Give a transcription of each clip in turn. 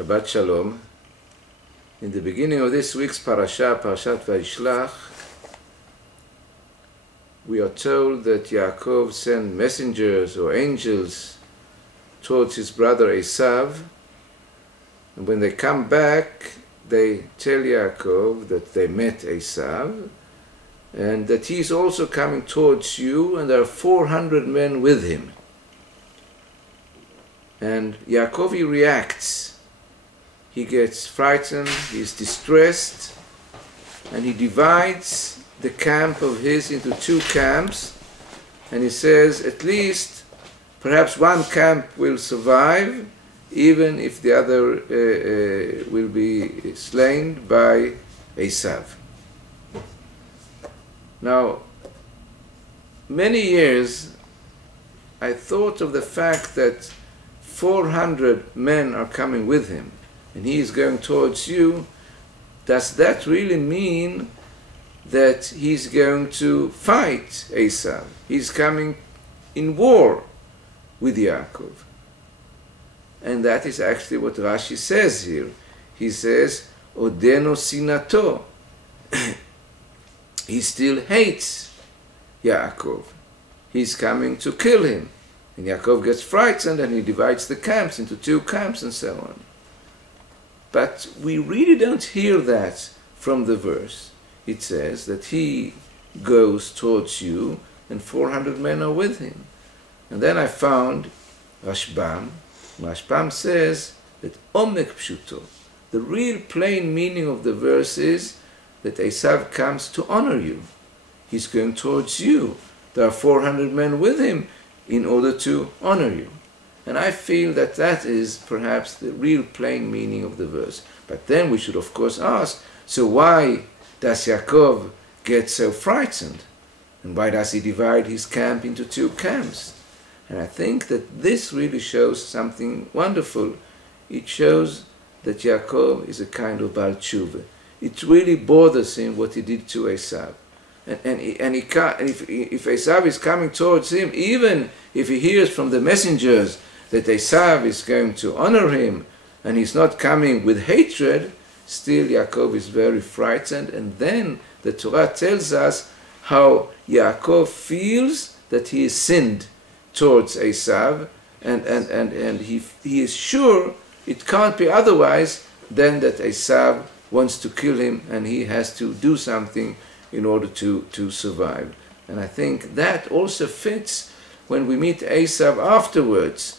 Shabbat Shalom. In the beginning of this week's Parashat VaYishlah, we are told that Yaakov sent messengers or angels towards his brother Esav, and when they come back, they tell Yaakov that they met Esav, and that he is also coming towards you, and there are 400 men with him. And Yaakov reacts. He gets frightened, he is distressed, and he divides the camp of his into two camps, and he says, at least, perhaps one camp will survive, even if the other will be slain by Esav. Now, many years I thought of the fact that 400 men are coming with him, and he is going towards you. Does that really mean that he's going to fight Esav? He's coming in war with Yaakov. And that is actually what Rashi says here. He says, Odeno sinato. He still hates Yaakov. He's coming to kill him. And Yaakov gets frightened and he divides the camps into two camps and so on. But we really don't hear that from the verse. It says that he goes towards you and 400 men are with him. And then I found Rashbam. Rashbam says that Omek Pshuto, the real plain meaning of the verse is that Esav comes to honor you. He's going towards you. There are 400 men with him in order to honor you. And I feel that that is perhaps the real plain meaning of the verse. But then we should of course ask, so why does Yaakov get so frightened? And why does he divide his camp into two camps? And I think that this really shows something wonderful. It shows that Yaakov is a kind of Baal Tshuva. It really bothers him what he did to Esav. And if Esav is coming towards him, even if he hears from the messengers that Esav is going to honor him, and he's not coming with hatred, still Yaakov is very frightened. And then the Torah tells us how Yaakov feels that he is sinned towards Esav, and he is sure it can't be otherwise than that Esav wants to kill him, and he has to do something in order to survive. And I think that also fits when we meet Esav afterwards.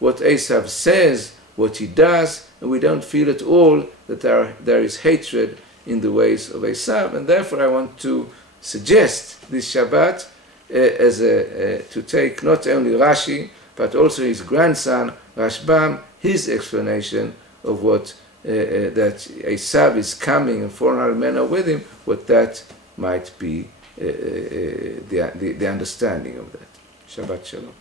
What Esav says, what he does, and we don't feel at all that there is hatred in the ways of Esav. And therefore I want to suggest this Shabbat to take not only Rashi, but also his grandson, Rashbam, his explanation of what that Esav is coming and 400 men are with him, what that might be the understanding of that. Shabbat Shalom.